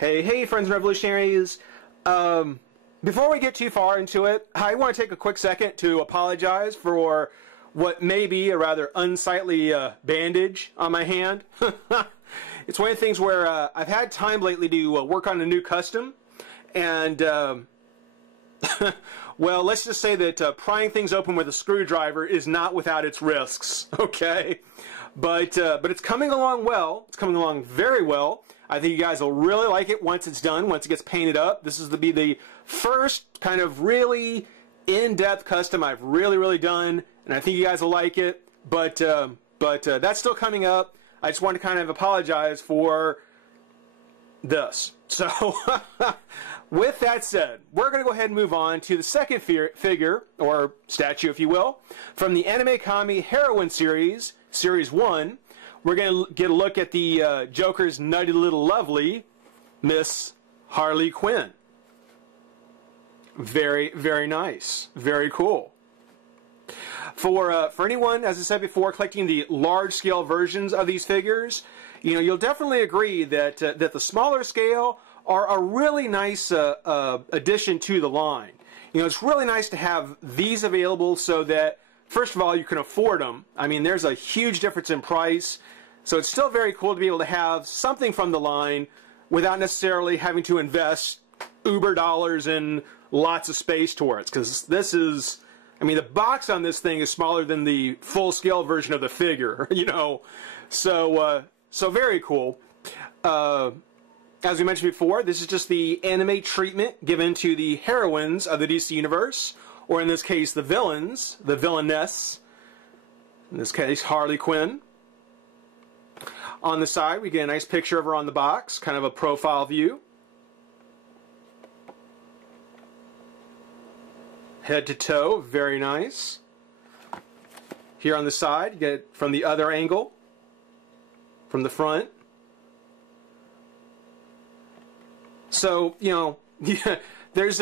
Hey, friends and revolutionaries. Before we get too far into it, I want to take a quick second to apologize for what may be a rather unsightly bandage on my hand. It's one of the things where I've had time lately to work on a new custom, and well, let's just say that prying things open with a screwdriver is not without its risks, okay? But it's coming along well. It's coming along very well. I think you guys will really like it once it's done, once it gets painted up. This is to be the first kind of really in-depth custom I've really done, and I think you guys will like it. But that's still coming up. I just want to kind of apologize for this. So, with that said, we're going to go ahead and move on to the second figure, or statue if you will, from the Ane-Comi Heroine series, Series 1. We're going to get a look at the Joker's nutty little lovely, Miss Harley Quinn. Very nice. Very cool. For anyone, as I said before, collecting the large-scale versions of these figures, you know, you'll definitely agree that that the smaller scale are a really nice addition to the line. You know, it's really nice to have these available so that, first of all, you can afford them. I mean, there's a huge difference in price, so it's still very cool to be able to have something from the line without necessarily having to invest uber dollars in lots of space towards. Because this is, I mean, the box on this thing is smaller than the full-scale version of the figure, you know. So, so very cool. As we mentioned before, this is just the anime treatment given to the heroines of the DC Universe, or in this case, the villains, the villainess. In this case, Harley Quinn. On the side, we get a nice picture of her on the box, kind of a profile view. Head to toe, very nice. Here on the side, you get it from the other angle, from the front. So, you know, yeah, there's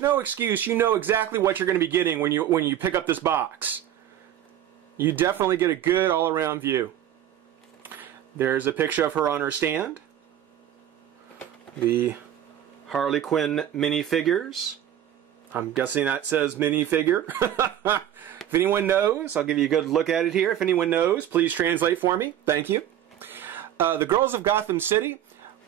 no excuse. You know exactly what you're going to be getting when you pick up this box. You definitely get a good all-around view. There's a picture of her on her stand. The Harley Quinn minifigures. I'm guessing that says minifigure. If anyone knows, I'll give you a good look at it here. If anyone knows, please translate for me. Thank you. The girls of Gotham City.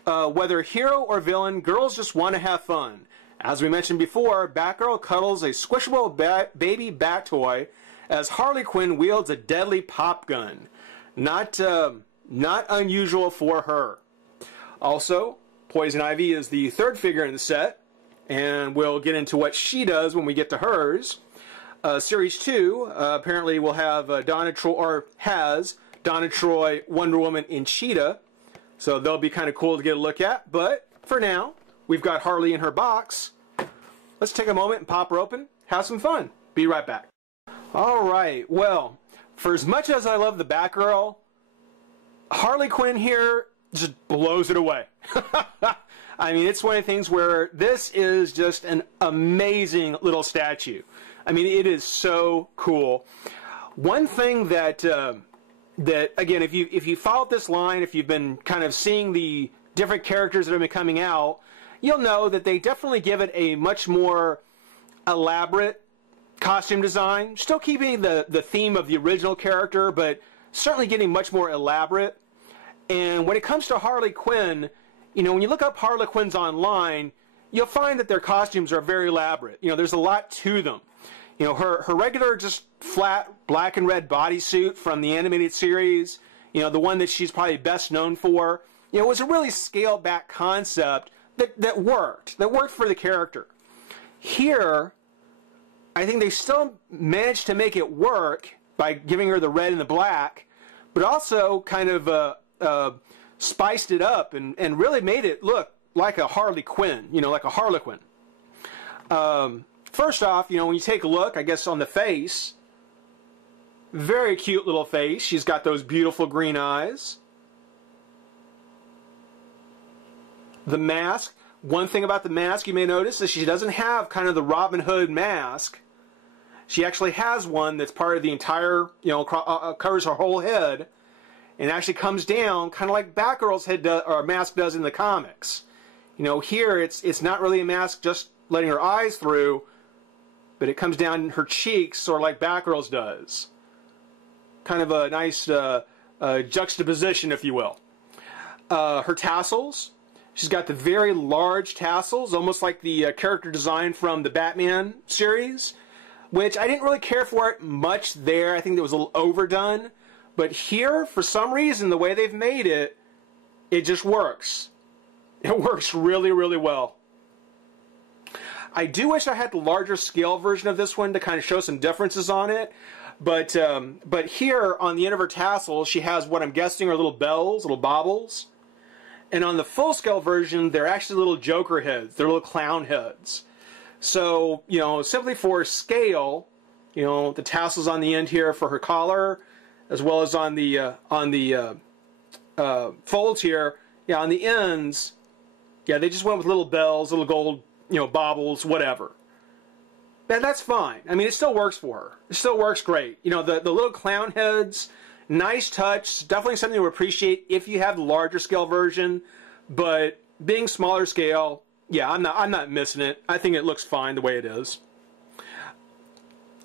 Whether hero or villain, girls just want to have fun. As we mentioned before, Batgirl cuddles a squishable baby bat toy as Harley Quinn wields a deadly pop gun. Not unusual for her. Also, Poison Ivy is the third figure in the set, and we'll get into what she does when we get to hers. Series 2 apparently will have Donna Troy, or has Donna Troy, Wonder Woman, and Cheetah. So they'll be kind of cool to get a look at. But for now, we've got Harley in her box. Let's take a moment and pop her open. Have some fun. Be right back. Alright, well, for as much as I love the Batgirl, Harley Quinn here just blows it away. I mean, it's one of the things where this is just an amazing little statue. I mean, it is so cool. One thing that again, if you followed this line, if you've been kind of seeing the different characters that have been coming out, you'll know that they definitely give it a much more elaborate costume design. Still keeping the theme of the original character, but certainly getting much more elaborate. And when it comes to Harley Quinn, you know, when you look up Harlequins online, you'll find that their costumes are very elaborate. You know, there's a lot to them. You know, her regular just flat black and red bodysuit from the animated series, you know, the one that she's probably best known for, you know, was a really scaled back concept that worked for the character. Here, I think they still managed to make it work by giving her the red and the black, but also kind of spiced it up and really made it look like a Harley Quinn, you know, like a Harlequin. First off, you know, when you take a look, I guess, on the face, very cute little face. She's got those beautiful green eyes. The mask. One thing about the mask you may notice is she doesn't have kind of the Robin Hood mask. She actually has one that's part of the entire, you know, covers her whole head, and actually comes down kind of like Batgirl's head or mask does in the comics. You know, here it's not really a mask just letting her eyes through, but it comes down her cheeks, sort of like Batgirl's does. Kind of a nice juxtaposition, if you will. Her tassels. She's got the very large tassels, almost like the character design from the Batman series, which I didn't really care for it much there. I think it was a little overdone. But here, for some reason, the way they've made it, it just works. It works really, really well. I do wish I had the larger scale version of this one to kind of show some differences on it. But here, on the end of her tassels, she has what I'm guessing are little bells, little baubles. And on the full-scale version, they're actually little Joker heads. They're little clown heads. So, you know, simply for scale, you know, the tassels on the end here for her collar, as well as on the folds here, yeah, on the ends, yeah, they just went with little bells, little gold, you know, baubles, whatever. That's fine. I mean, it still works for her. It still works great. You know, the little clown heads, nice touch, definitely something to appreciate if you have the larger scale version, but being smaller scale, yeah, I'm not missing it. I think it looks fine the way it is.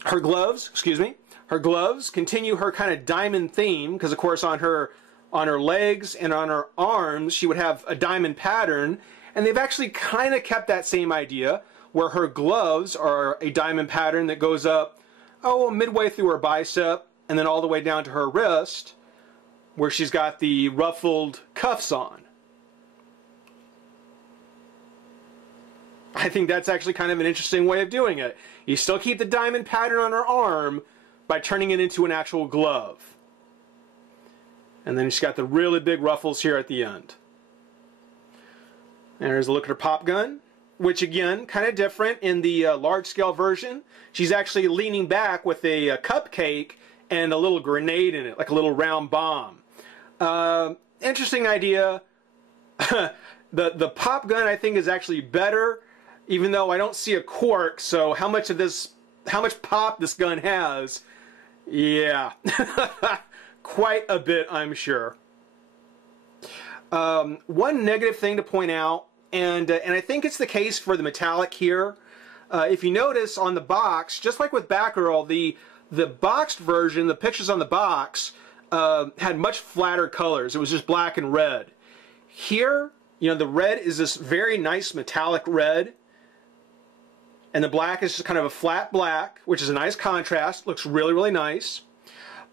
Her gloves, her gloves continue her kind of diamond theme, because of course on her legs and on her arms she would have a diamond pattern, and they've actually kind of kept that same idea, where her gloves are a diamond pattern that goes up, midway through her bicep, and then all the way down to her wrist, where she's got the ruffled cuffs on. I think that's actually kind of an interesting way of doing it. You still keep the diamond pattern on her arm by turning it into an actual glove. And then she's got the really big ruffles here at the end. There's a look at her pop gun, which again, kind of different in the large scale version. She's actually leaning back with a cupcake and a little grenade in it, like a little round bomb. Interesting idea. The pop gun I think is actually better, even though I don't see a cork, so how much pop this gun has, yeah, quite a bit, I'm sure. One negative thing to point out, and I think it's the case for the metallic here, if you notice on the box, just like with Batgirl, the boxed version, the pictures on the box, had much flatter colors. It was just black and red. Here, you know, the red is this very nice metallic red, and the black is just kind of a flat black, which is a nice contrast. Looks really, really nice.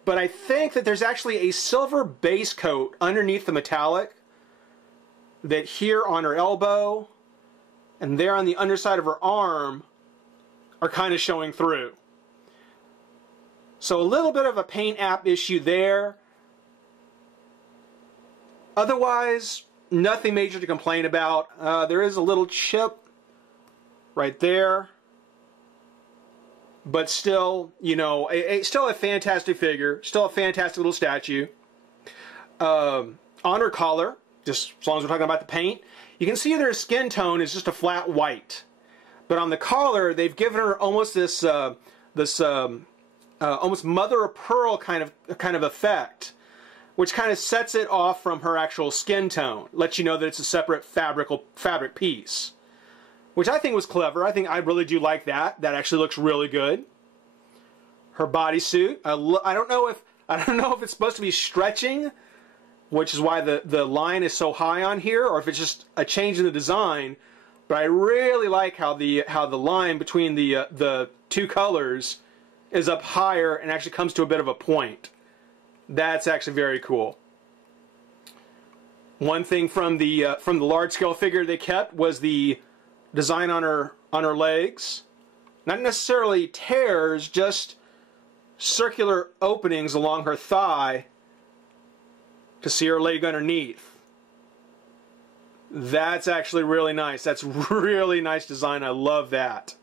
But I think that there's actually a silver base coat underneath the metallic that here on her elbow and there on the underside of her arm are kind of showing through. So a little bit of a paint app issue there. Otherwise, nothing major to complain about. There is a little chip right there. But still, you know, still a fantastic figure. Still a fantastic little statue. On her collar, just as long as we're talking about the paint, you can see their skin tone is just a flat white. But on the collar, they've given her almost this almost mother of pearl kind of effect, which kind of sets it off from her actual skin tone, lets you know that it's a separate fabric piece, which I think was clever. I really do like that. That actually looks really good. Her bodysuit, I don't know if it's supposed to be stretching, which is why the line is so high on here, or if it's just a change in the design. But I really like how the line between the two colors is up higher and actually comes to a bit of a point. That's actually very cool. One thing from the large scale figure they kept was the design on her legs. Not necessarily tears, just circular openings along her thigh to see her leg underneath. That's actually really nice. That's really nice design. I love that.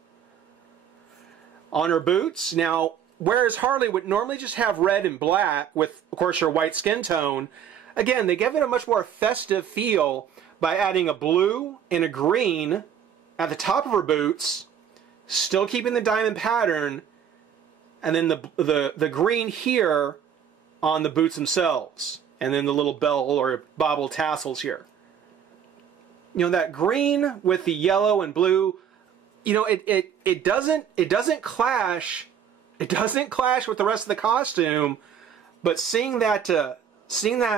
On her boots, now, whereas Harley would normally just have red and black with, of course, her white skin tone, again, they give it a much more festive feel by adding a blue and a green at the top of her boots, still keeping the diamond pattern, and then the green here on the boots themselves, and then the little bell or bobble tassels here. you know, that green with the yellow and blue, you know, it doesn't clash. It doesn't clash with the rest of the costume, but seeing that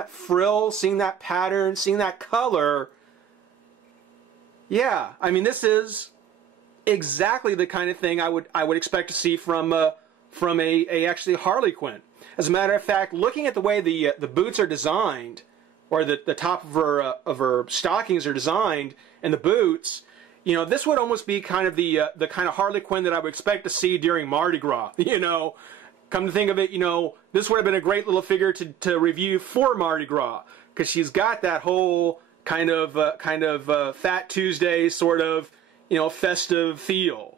frill, seeing that pattern, seeing that color, yeah, I mean, this is exactly the kind of thing I would expect to see from actually Harley Quinn. As a matter of fact, looking at the way the boots are designed, or the top of her stockings are designed, and the boots, you know, this would almost be kind of the kind of Harley Quinn that I would expect to see during Mardi Gras. You know, come to think of it, you know, this would have been a great little figure to review for Mardi Gras, because she's got that whole kind of Fat Tuesday sort of, you know, festive feel.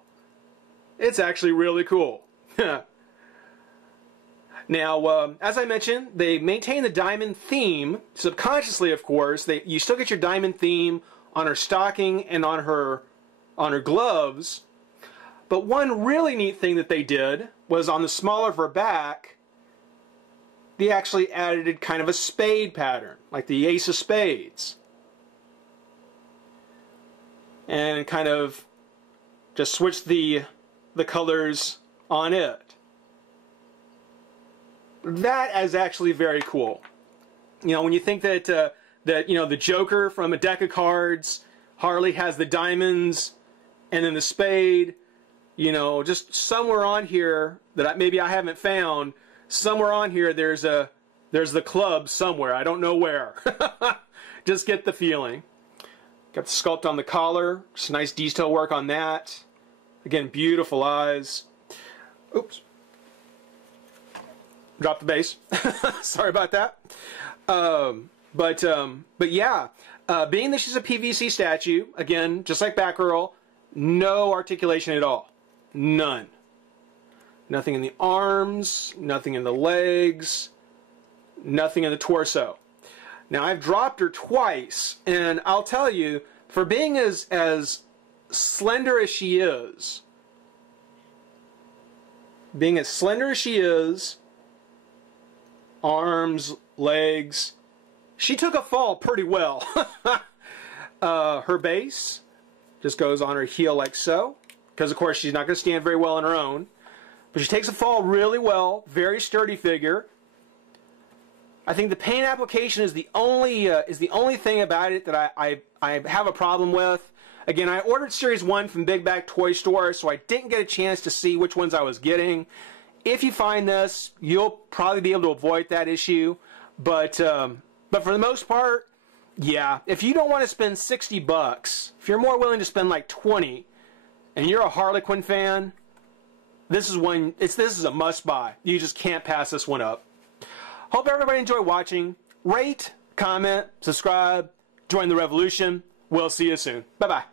It's actually really cool. Now, as I mentioned, they maintain the diamond theme subconsciously, of course. You still get your diamond theme on her stocking and on her gloves. But one really neat thing that they did was on the small of her back, they actually added kind of a spade pattern, like the Ace of Spades. And kind of just switched the colors on it. That is actually very cool. You know, when you think that you know, the Joker from a deck of cards, Harley has the diamonds and then the spade, you know, just somewhere on here that maybe I haven't found, somewhere on here there's the club somewhere. I don't know where. Just get the feeling. Got the sculpt on the collar, just nice detail work on that. Again, beautiful eyes. Oops. Dropped the base. Sorry about that. But yeah, being that she's a PVC statue, again, just like Batgirl, no articulation at all. None. Nothing in the arms, nothing in the legs, nothing in the torso. Now, I've dropped her twice, and I'll tell you, for being as slender as she is, arms, legs, she took a fall pretty well. Her base just goes on her heel like so, because of course she's not going to stand very well on her own. But she takes a fall really well, very sturdy figure. I think the paint application is the only thing about it that I have a problem with. Again, I ordered Series 1 from Big Bag Toy Store, so I didn't get a chance to see which ones I was getting. If you find this, you'll probably be able to avoid that issue. But for the most part, yeah, if you don't want to spend $60, if you're more willing to spend like 20, and you're a Harley Quinn fan, this is a must buy. You just can't pass this one up. Hope everybody enjoyed watching. Rate, comment, subscribe, join the revolution. We'll see you soon. Bye-bye.